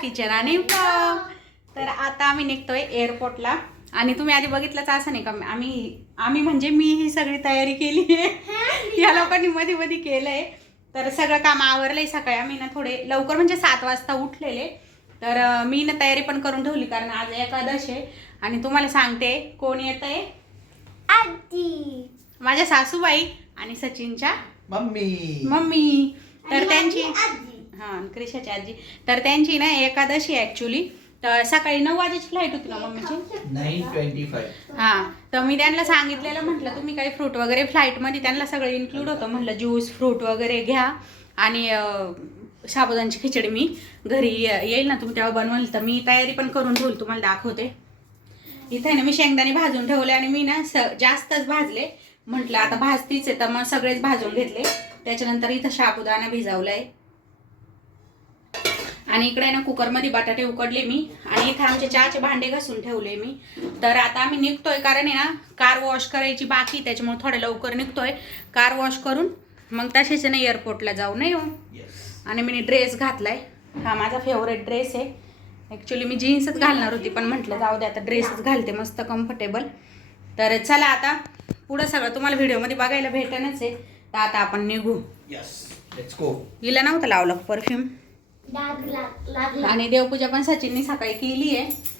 Picture आणि vlog. तर आता आम्ही निघतोय एअरपोर्टला आणि तुम्ही आधी बघितलंच असं नाही का आम्ही आम्ही म्हणजे मी ही सगळी तयारी केली आहे. या लोकांनी मध्ये मध्ये केलंय. तर सगळं काम आवरलंय सकाळी. आम्ही ना थोडे लवकर म्हणजे सात वाजता उठलेले. तर मी ना तयारी पण करून ठेवली कारण आज एकादश आहे. आणि तुम्हाला सांगते कोण येत आहे आजी. माझ्या सासूबाई आणि सचिनच्या मम्मी. मम्मी. तर आणि त्यांची हा क्रिशाची आजी. तर त्यांची ना एकादशी ऍक्च्युली तर सकाळी नऊ वाजेची फ्लाईट होती ना मम्मीची? नाईन ट्वेंटी फाईव्ह हा तर मी त्यांना सांगितलेलं म्हटलं तुम्ही काही फ्रूट वगैरे फ्लाईटमध्ये त्यांना सगळं इन्क्लूड होतं. म्हटलं ज्यूस फ्रूट वगैरे घ्या आणि अं, साबुदाण्याची खिचडी मी घरी येईल ना तुम्ही तेव्हा बनवाल तर मी तयारी पण करून ठेवली तुम्हाला दाखवते. इथे आहे ना मी शेंगदाणे भाजून ठेवले आणि मी ना स जास्तच भाजले. म्हटलं आता भाजतीच आहे तर मग सगळेच भाजून घेतले. त्याच्यानंतर इथं साबुदाणा भिजवलाय. आणि इकडे ना कुकरमध्ये बटाटे उकडले मी. आणि इथे आमचे चहाचे भांडे घासून ठेवले मी. तर आता आम्ही निघतोय कारण आहे ना कार वॉश करायची बाकी त्याच्यामुळे थोडं लवकर निघतोय. कार वॉश करून मग तसेच ना एअरपोर्टला जाऊ नाही हो? येस आणि मी ड्रेस घातलाय. हा माझा फेवरेट ड्रेस आहे. ॲक्च्युली मी जीन्सच घालणार होती पण म्हटलं जाऊ दे आता ड्रेसच घालते मस्त कम्फर्टेबल तर चला आता पुढं सगळं तुम्हाला व्हिडिओमध्ये बघायला भेटणच आहे. तर आता आपण निघू. येस लेट्स गो हिला नव्हतं लावलं परफ्यूम डाग लाग लागला. आणि देवपूजा पण सचिननी सकाळी केली आहे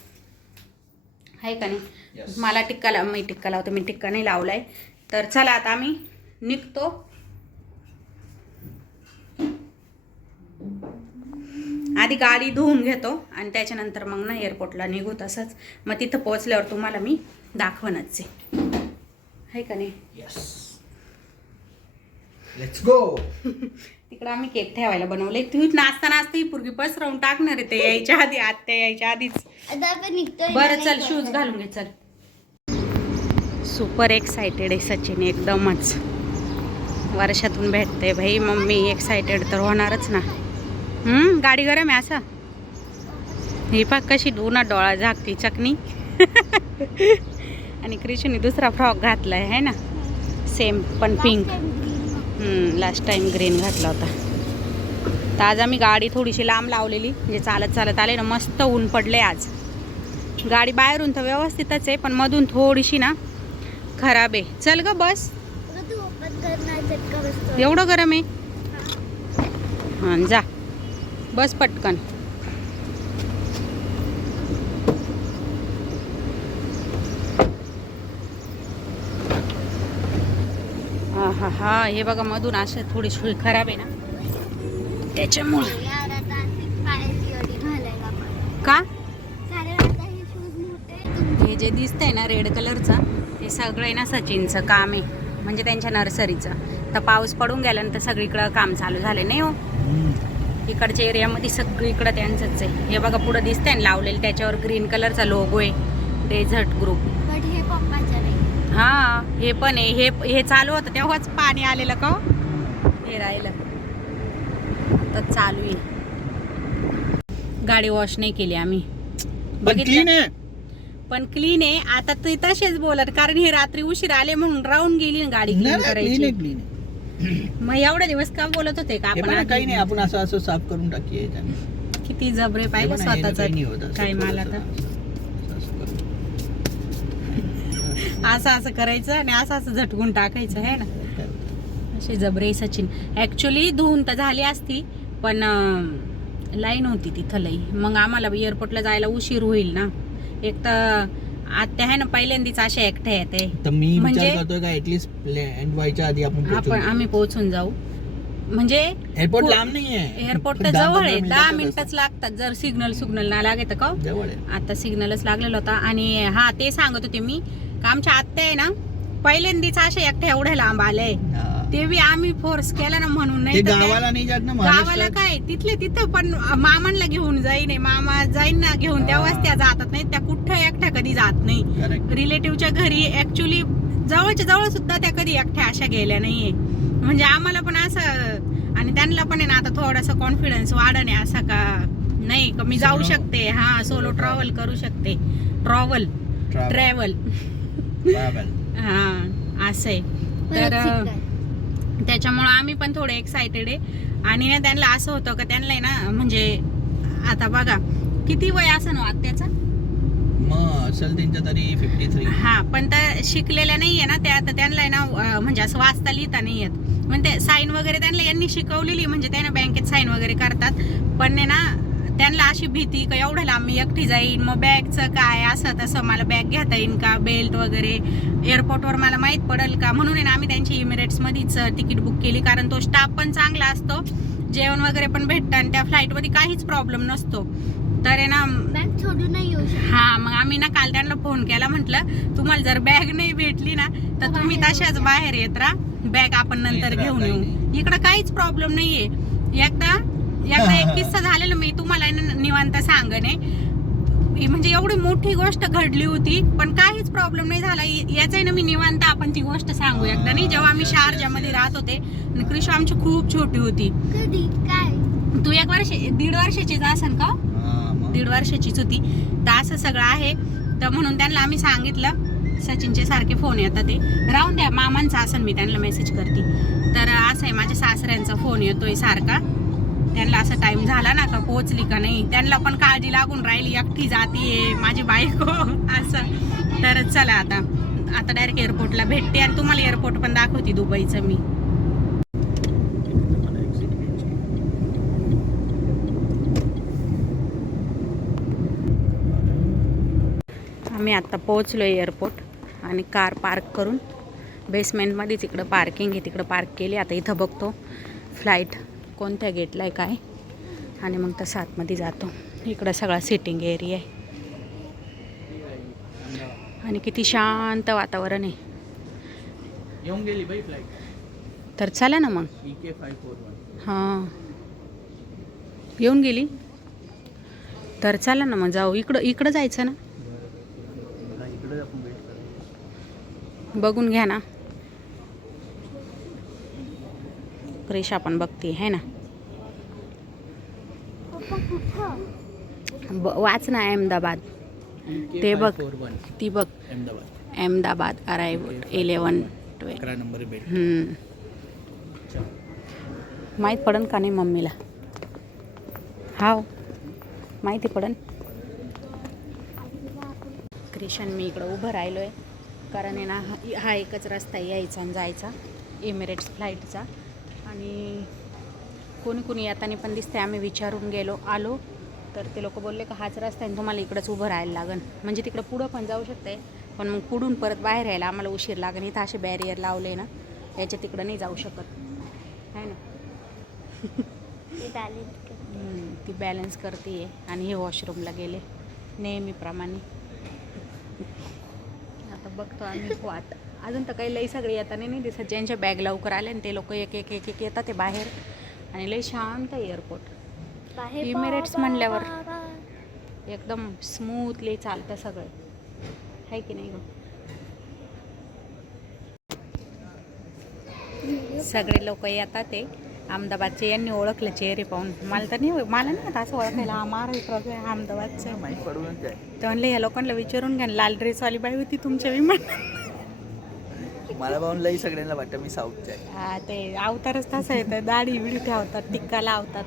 आहे का नाही? Yes. मला टिक्का लाव मी टिक्का लावते मी टिक्का नाही लावलाय. तर चला आता आम्ही निघतो. आधी गाडी धुवून घेतो आणि त्याच्यानंतर मग ना एअरपोर्टला निघू तसंच. मग तिथं पोहोचल्यावर तुम्हाला मी दाखवणच आहे. आहे का नाही? येस लेट्स गो तिकडं आम्ही केक ठेवायला बनवले. तू नाचता नाचता ही पुरगी पसरवून टाकणार आहे ते यायच्या आधी आत्या यायच्या आधीच. आता आपण निघतोय बरं चल शूज घालून घे चल. सुपर एक्सायटेड आहे सचिन एकदमच. वर्षातून भेटते भाई मम्मी एक्सायटेड तर होणारच ना. हम्म, गाडी गरम आहे असा? ही पाक कशी उन्हात डोळा झाकती चकनी आणि क्रिशूने दुसरा फ्रॉक घातलाय है ना? सेम पण पिंक लास्ट टाइम ग्रीन घातला होता. तर आज आम्ही गाडी थोडीशी लांब लावलेली म्हणजे चालत चालत आले ना मस्त ऊन पडले आज. गाडी बाहेरून तर व्यवस्थितच आहे पण मधून थोडीशी ना खराब आहे. चल ग बस. एवढं गरम आहे? हां जा. बस पटकन. हा हा बघा मधून असं थोडी सोय खराब आहे ना. त्याच्यामुळे. का? हे जे दिसतंय ना रेड कलरचं ते सगळं आहे ना सचिनचं काम आहे. म्हणजे त्यांच्या नर्सरीचं. तर पाऊस पडून गेल्यानंतर सगळीकडं काम चालू झालं नाही हो? इकडच्या एरियामध्ये सगळीकडं त्यांचंच आहे. हे बघा पुढं दिसतंय ना लावलेलं त्याच्यावर ग्रीन कलरचा लोगो आहे. डेझर्ट ग्रुप हे हा पण आहे. हे हे चालू होतं तेव्हाच पाणी आलेलं का? हो? राहिलं. तर चालू आहे. गाडी वॉश नाही केली आम्ही. बघितलं? पण क्लीन आहे. आता ते तसेच बोलत कारण हे रात्री उशीर आले म्हणून राहून गेली ना गाडी क्लीन करायची. मग एवढे दिवस का बोलत होते का आपण पण काही? नाही आपण असं असं साफ करून टाकीये त्याने. किती जबरे आहे, स्वतःच काय मला तर असं- असं करून. असं असं करायचं आणि असं असं झटकून टाकायचं आहे ना? असे जबरे सचिन. ऍक्च्युली धुवून तर झाली असती पण लाईन होती तिथं लई मग आम्हाला एअरपोर्टला जायला उशीर होईल ना. एक तर आत्या आहे ना पहिल्यांदीच अशा एकट्या येते. मी म्हणजे- व्हायच्या आधी आपण आम्ही पोहोचून जाऊ. म्हणजे एअरपोर्ट लांब नाही आहे एअरपोर्ट तर जवळ आहे. दहा मिनिटच लागतात. जर सिग्नल सिग्नल ना लागेल का आता सिग्नलच लागलेला होता. आणि हा ते सांगत होते मी का आमच्या आत्या आहे ना पहिल्यांदीच अशा एकट्या एवढ्या लांब आले हा. ते बी आम्ही फोर्स केला ना म्हणून नाही तर गावाला नाही जात ना गावाला महाराष्ट्रात काय तिथले तिथं पण मामांना घेऊन जाईन मामा जाईन ना घेऊन हा. तेव्हाच त्या जातात नाही त्या कुठं एकट्या कधी जात नाही Correct. रिलेटिव्हच्या घरी ऍक्च्युली जवळच्या जवळ सुद्धा त्या कधी एकट्या अशा गेल्या नाहीये म्हणजे आम्हाला पण असं आणि त्यांना पण आहे ना आता थोडासा कॉन्फिडन्स वाढणे असा का नाही का मी जाऊ Solo- शकते हा सोलो ट्रॅव्हल करू शकते ट्रॅव्हल Travel. ट्रॅव्हल. हा असं आहे तर त्याच्यामुळं आम्ही पण थोडे एक्सायटेड आहे. आणि ना त्यांना असं होतं का त्यांना ना म्हणजे आता बघा किती वय असं ना त्याचं मग असेल त्यांच्या तरी फिफ्टी थ्री हा पण त्या शिकलेल्या नाहीये ना त्या तर त्यांना ना म्हणजे असं वाचता लिहिता नाही येत. म्हणजे साईन वगैरे त्यांना यांनी शिकवलेली म्हणजे त्यांना बँकेत साईन वगैरे करतात. पण ना त्यांना अशी भीती का एवढं लांब मी एकटी जाईन? मग बॅगचं काय? असं तसं मला बॅग घेता येईन का? बेल्ट वगैरे? एअरपोर्टवर मला माहीत पडेल का? म्हणून आहे ना आम्ही त्यांची इमिरेट्समध्येच तिकीट बुक केली. कारण तो स्टाफ पण चांगला असतो. जेवण वगैरे पण भेटतं आणि त्या फ्लाईटमध्ये काहीच प्रॉब्लेम नसतो. तर आहे ना बॅग सोडून नाही येऊ शकत. हा मग आम्ही ना काल त्यांना फोन केला. म्हटलं तुम्हाला जर बॅग नाही भेटली ना तर तुम्ही तशाच बाहेर येत राहा. बॅग आपण नंतर घेऊन येऊ. इकडं काहीच प्रॉब्लेम नाहीये. एकदा एकदा एक किस्सा झालेला मी तुम्हाला निवांत सांगणे. ही म्हणजे एवढी मोठी गोष्ट घडली होती पण काहीच प्रॉब्लेम नाही झाला. याचं आहे ना मी निवांत आपण ती गोष्ट सांगू एकदा. नाही जेव्हा आम्ही शारजामध्ये राहत होते आणि क्रिशू आमची खूप छोटी होती. कधी? काय? तू एक वर्ष दीड वर्षाचीच असेल का? हा दीड वर्षाचीच होती. तर असं सगळं आहे. तर म्हणून त्यांना आम्ही सांगितलं सचिनचे सारखे फोन येतात ते. राहून द्या मामांचा असं मी त्यांना मेसेज करते. तर असं आहे माझ्या सासऱ्यांचा फोन येतोय सारखा. त्यांना असं टाइम झाला ना का पोहोचली का नाही? त्यांना पण काळजी लागून राहिली एकटी जाते माझी बायको असं. तर चला आता. आता डायरेक्ट एअरपोर्टला भेटते आणि तुम्हाला एअरपोर्ट पण दाखवते दुबईचं मी. आम्ही आत्ता पोहोचलो एअरपोर्ट आणि कार पार्क करून. बेसमेंटमध्येच इकडं पार्किंग आहे तिकडं पार्क केली. आता इथं बघतो. फ्लाईट कोणत्या गेटला आहे काय? आणि मग तसं आतमध्ये जातो. इकडं सगळा सिटिंग एरिया आहे. आणि किती शांत वातावरण आहे. येऊन गेली बाई फ्लाईट तर चला ना मग. वन हां. येऊन गेली? तर चला ना मग जाऊ. इकडं इकडं जायचं ना? आपण बघून घ्या ना. क्रिशा पण बघते है ना? वाच ना अहमदाबाद. ते बघ. ती बघ. Ahmedabad. Ahmedabad arrive eleven twelve अकरा नंबर माहीत पडन का नाही मम्मीला? हाव. माहिती पडन? क्रिशन मी इकडं उभं राहिलो आहे कारण आहे ना हा- एकच रस्ता यायचा आणि जायचा. एमिरेट्स फ्लाईटचा आणि कोणी कोणी येताना पण दिसते आम्ही विचारून गेलो आलो. तर ते लोक बोलले का हाच रस्ता आहे आणि तुम्हाला इकडंच उभं राहायला लागन. म्हणजे तिकडं पुढं पण जाऊ शकते पण मग पुढून परत बाहेर यायला आम्हाला उशीर लागेल. इथं असे बॅरियर लावले ना याच्या तिकडं नाही जाऊ शकत. आहे ना? ते बॅलेन्स करते. आणि हे वॉशरूमला गेले. नेहमीप्रमाणे. आता बघतो आम्ही वाट अजून तर काही लई सगळे येताना नाही दिसत. ज्यांच्या बॅग लवकर आले आणि ते लोक एक एक एक एक येतात ते बाहेर. आणि लई शांत आहे एअरपोर्ट बाबा, म्हणल्यावर. एकदम स्मूथली चालतं सगळं. आहे की नाही गं? सगळे लोक येतात ते. अहमदाबादचे यांनी ओळखलं चेहरे पाहून. मला तर नाही मला नाही आता असं ओळखायला. हा महाराष्ट्र आहे, हा अहमदाबादचं म्हणले या लोकांना विचारून घ्या. लाल ड्रेसवाली बाई होती तुमच्या विमान. मला पाहून लई सगळ्यांना वाटतं मी साऊथचा आहे. हा ते अवतारच तसं आहे तर दाढी बिडी ठेवतात टिक्का लावतात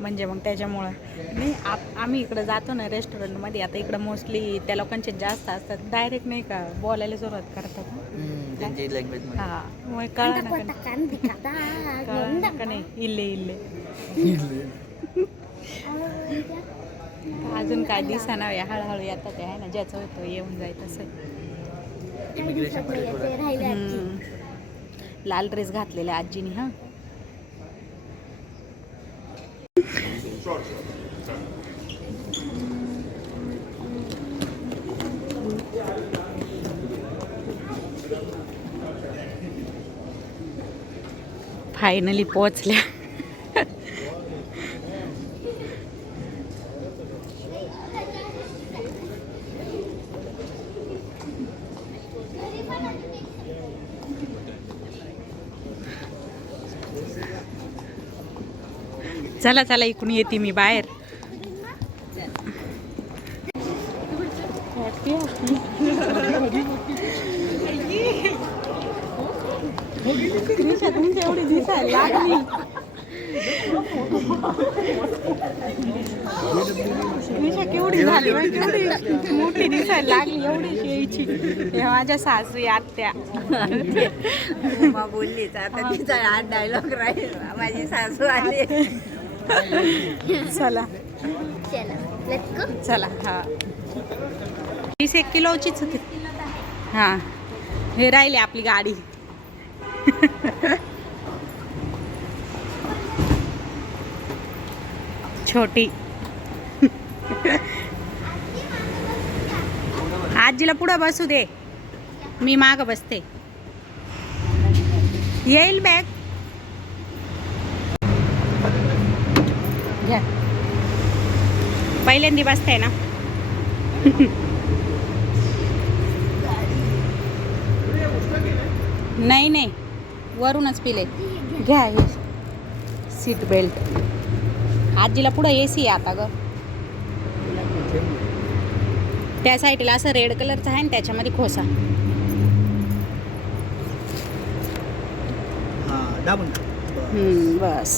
म्हणजे मग त्याच्यामुळं. नाही आप आम्ही इकडं जातो ना रेस्टॉरंटमध्ये आता इकडं मोस्टली त्या लोकांचे जास्त असतात डायरेक्ट नाही का बोलायला सुरुवात करतात. ना. हम्म, त्यांची लँग्वेजमध्ये. हा मग कळा ना का नाही? इल्ले इल्ले. अजून काय दिसाना या हळूहळू येतात ते आहे ना ज्याचं होतं येऊन जाय तसं. इमिग्रेशनमध्ये थोडं. लाल ड्रेस घातलेला आजीनी हा? फायनली पोहोचल्या. चला चला इकडून येते मी बाहेर. एवढी दिसायला लागली. केवढी झाली केवढी मोठी दिसायला लागली एवढी यायची. हे माझ्या सासरी आत्या. उमा बोललीच आता तिचा हा डायलॉग राहील माझी सासू आली. चला. चला. हा. वीस एक किलोचीच होती हा. हे राहिली आपली गाडी. छोटी. आजीला पुढं बसू दे. मी माग बसते. येईल बॅग. घ्या. पहिल्यांदी बसते ना? नाही नाही. वरूनच पिले. घ्या हे. सीट बेल्ट आजीला पुढं ए सी आहे आता ग. त्या साईडला असं रेड कलरचं आहे ना त्याच्यामध्ये खोसा. हा बस.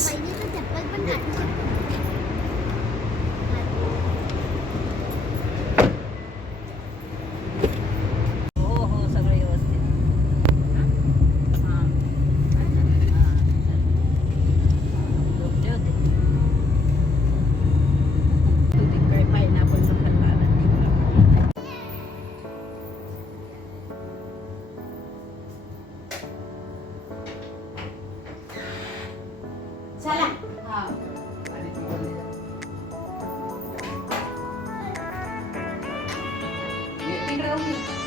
तिकडं उभी.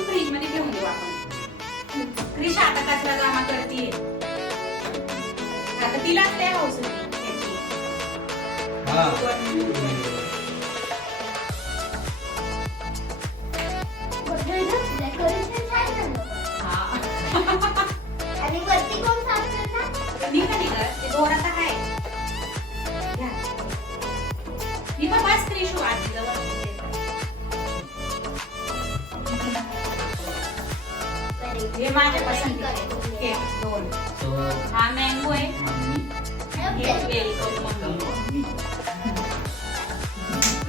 करून फ्रीजमध्ये ठेवून देऊ आपण. क्रिशा आता कचरा जमा करतीये. आता तिलाच लय हौस. हा. हा. आणि वरती कोण साफ करणार ते दोर आता क्रिशू आजी जवळ हे माझ्या पसंतीचे केक दोन. So, हा मँगो आहे. हे वेलकम मम्मी. मम्मी.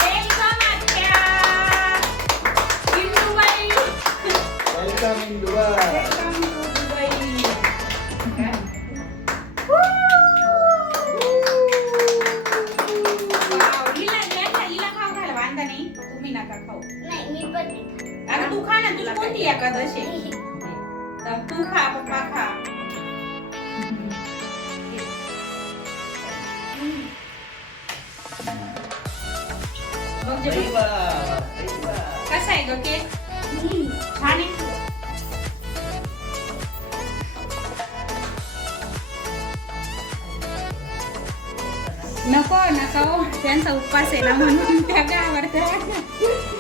वेलकम आत्या. Indubai Welcome in Dubai. Welcome to कसा आहे ग केक? छान आहे. नको नको. त्यांचा उपवास आहे ना म्हणून त्या काय आवडतं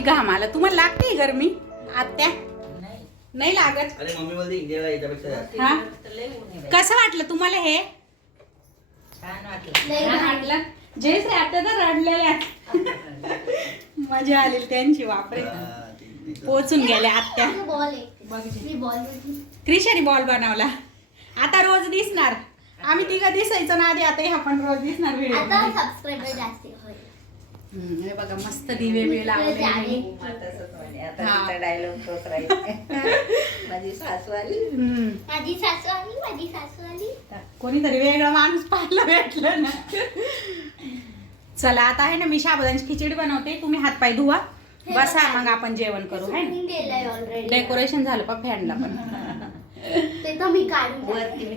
घाम आला तुम्हाला लागते गरमी? आत्या. नाही. लागत? अरे मम्मी बोलते इंडियाला याच्यापेक्षा जास्त. हा? कसं वाटलं तुम्हाला हे? छान वाटलं. जयश्री आत्या तर रडलेल्या मजा आली त्यांची वापरे हा, पोचून गेल्या आत्या. मी बॉल आहे. बघ मी बॉलमध्ये क्रिशाने बॉल बनवला. आता रोज दिसणार. आम्ही तिघं दिसायचो ना आधी आता ह्या पण रोज दिसणार व्हिडिओ आता सबस्क्रायबर जास्त होईल हे बघा मस्त दिवे बिवे लावले. तसंच म्हणे आता हा. तिचा डायलॉग तोच राहील. माझी सासू आली हम्म. माझी सासू आली माझी सासू आली कोणीतरी वेगळा माणूस पाहायला भेटलं ना. चला आता आहे ना मी शाबुदाची खिचडी बनवते. तुम्ही हातपाय धुवा. बसा मग आपण जेवण करू है ना? ऑलरेडी डेकोरेशन झालं पा फॅनला पण. ते तर मी काढून वरती मी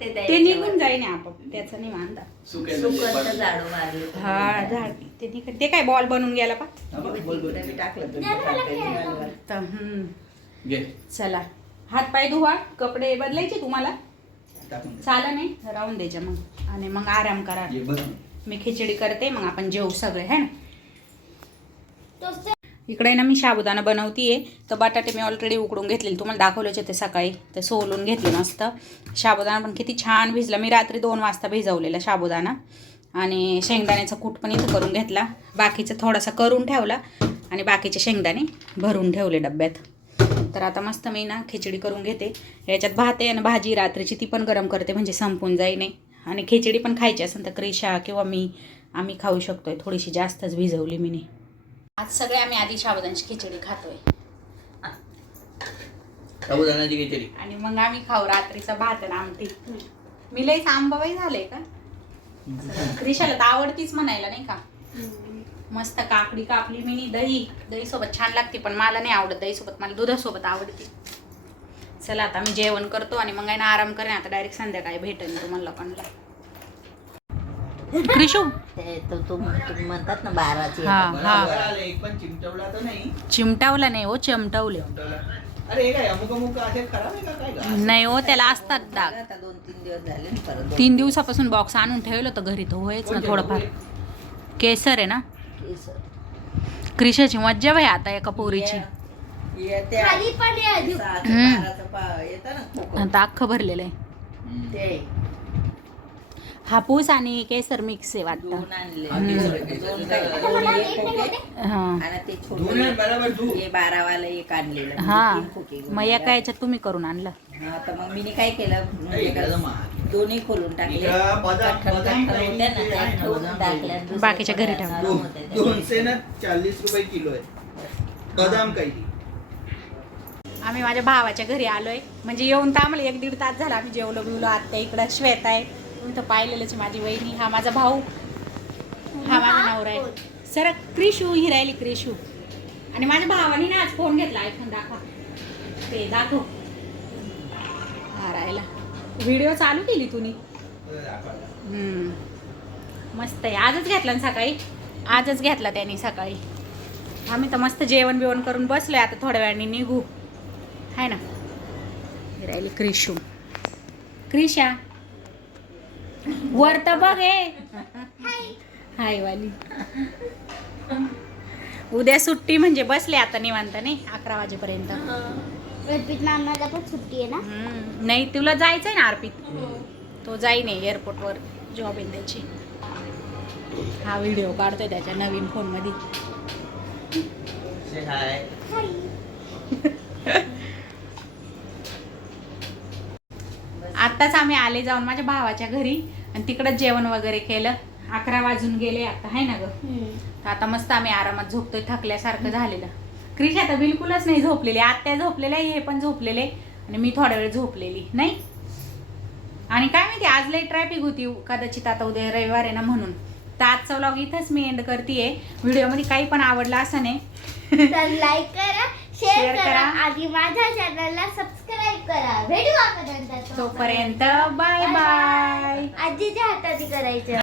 ते ते निघून जाईन आपोआप. त्याचा नाही वांदा. झाडू मारले. हा झाड. ते निघ- ते काय बॉल बनून गेला पा. मी टाकलं तुझ्या नाही, मला खालच्या खेळायला. दिवाणीवर. तर हम्म. घे. चला. हातपाय धुवा. कपडे बदलायचे तुम्हाला. चालं नाही? राहून द्यायच्या मग. आणि मग आराम करा. मी खिचडी करते मग आपण जेवू सगळे है ना? इकडे ना मी साबुदाणा बनवतीये. तर बटाटे मी ऑलरेडी उकडून घेतलेले. तुम्हाला दाखवलेच होते सकाळी. ते सोलून घेतले मस्त. साबुदाणा पण किती छान भिजला. मी रात्री दोन वाजता भिजवलेला साबुदाणा आणि शेंगदाण्याचा कूट पण इथं करून घेतला. बाकीचं थोडासा करून ठेवला. आणि बाकीचे शेंगदाणे भरून ठेवले डब्यात. तर आता मस्त मी ना खिचडी करून घेते. याच्यात भात आहे आणि भाजी. रात्रीची ती पण गरम करते. म्हणजे संपून जाई नाही आणि खिचडी पण खायची असेल तर क्रिशा किंवा मी आम्ही खाऊ शकतोय. थोडीशी जास्तच भिजवली मी आज सगळे आम्ही आधी साबुदाण्याची खिचडी खातोय. साबुदाण्याची खिचडी. आणि मग आम्ही खाऊ रात्रीचा भात आणि आमटी. मी लईच आंबाबाई झाले का? क्रिशाला तर आवडतीच म्हणायला नाही का? मस्त काकडी कापली मी दही दही. सोबत छान लागते पण मला नाही आवडत दही सोबत मला दुधासोबत आवडते. चला आता मी जेवण करतो आणि मग आहे ना आराम करेन आता डायरेक्ट संध्याकाळी भेटेन तुम्हाला लोकांना क्रिशू ते तो म्हणतात ना बाराची हा. एक पण चिमटवला तर नाही चिमटावला नाही हो चिमटावले चिमटवला. अरे हे काय अमुक अमुक असे खराब आहे का काय गं? नाही हो त्याला असतात डाग आता दोन तीन दिवस झाले ना परत दोन तीन दिवसापासून बॉक्स आणून ठेवलं होतं घरी तर होयच ना कोणते थोडंफार? केसर आहे ना केस. क्रिशाची मज्जा भाई आता एका पोरीची ये- ये त्या खाली पण आहे अजून. सहाचं हम्म. बाराचं पा- येतं ना खोकं. आता अख्खं भरलेलं आहे ते हापूस आणि केसर मिक्स आहे वाटतं. दोन आणले. दोन एक खोके हा. आणि ते छोटे बरोबर. हे बारावाला एक आणलेलं. हा. म्हणजे तीन खोके घेऊन मग एका. याच्यात तुम्ही करून आणलं. हा, तर मग मी काय केलं? महाग. दोन्ही खोलून टाकले. इकडं बदाम- कठ्ठल बदाम कठ्ठल काही होत्या ना ते त्या आहे ना, ठेवून बदाम टाकल्या. काही. दुसऱ्या बाकीच्या घरी दोन- त्या. दोनशे ना चाळीस रुपये किलो आहे. बदाम काही आम्ही माझ्या भावाच्या घरी आलोय. म्हणजे येऊन तर आम्हाला एक दीड तास झाला आम्ही जेवलो बिवलो आत्या इकडं श्वेत आहे. तुम्ही तर पाहिलेलंच आहे, माझी वहिनी हा माझा भाऊ. हा माझा नवरा आहे. सर क्रिशू ही राहिली क्रिशू. आणि माझ्या भावाने ना आज फोन घेतला आयफोन दाखवा. ते दाखव. हा राहिला. व्हिडिओ चालू केली तुम्ही. मस्त आहे. आजच घेतला ना सकाळी? आजच घेतला त्यांनी सकाळी. आम्ही तर मस्त जेवण बिवण करून बसलोय आता थोड्या वेळाने निघू. हाय ना? राहिली क्रिशू. क्रिशा? वर तर बघ हे. हाय. वाली. उद्या सुट्टी म्हणजे बसले आता निवांत नाही अकरा वाजेपर्यंत. अर्पित मामाला पण सुट्टी आहे ना? हम्म. नाही तुला जायचंय ना अर्पित? तो जाई नाही एअरपोर्टवर जॉब आहे त्याची. हा व्हिडिओ काढतोय त्याच्या नवीन फोनमध्ये हाय. आत्ताच आम्ही आले जाऊन माझ्या भावाच्या घरी. आणि तिकडंच जेवण वगैरे केलं. अकरा वाजून गेले आता आहे ना ग? तर आता मस्त आम्ही आरामात झोपतोय थकल्यासारखं झालेलं. क्रिशा तर बिलकुलच नाही झोपलेली आत्या झोपलेल्या हे पण झोपलेले. आणि मी थोडा वेळ झोपलेली नाही? आणि काय माहिती आज लई ट्रॅफिक होती कदाचित आता उद्या रविवार आहे ना म्हणून. तर आजचा व्लॉग इथंच मी एंड करते व्हिडिओमध्ये काही पण आवडलं असं नाही. लाईक करा शेअर करा करा. आणि माझ्या चॅनलला सबस्क्राईब करा. भेटू आपण तोपर्यंत बाय बाय आजीच्या हाताने करायचं.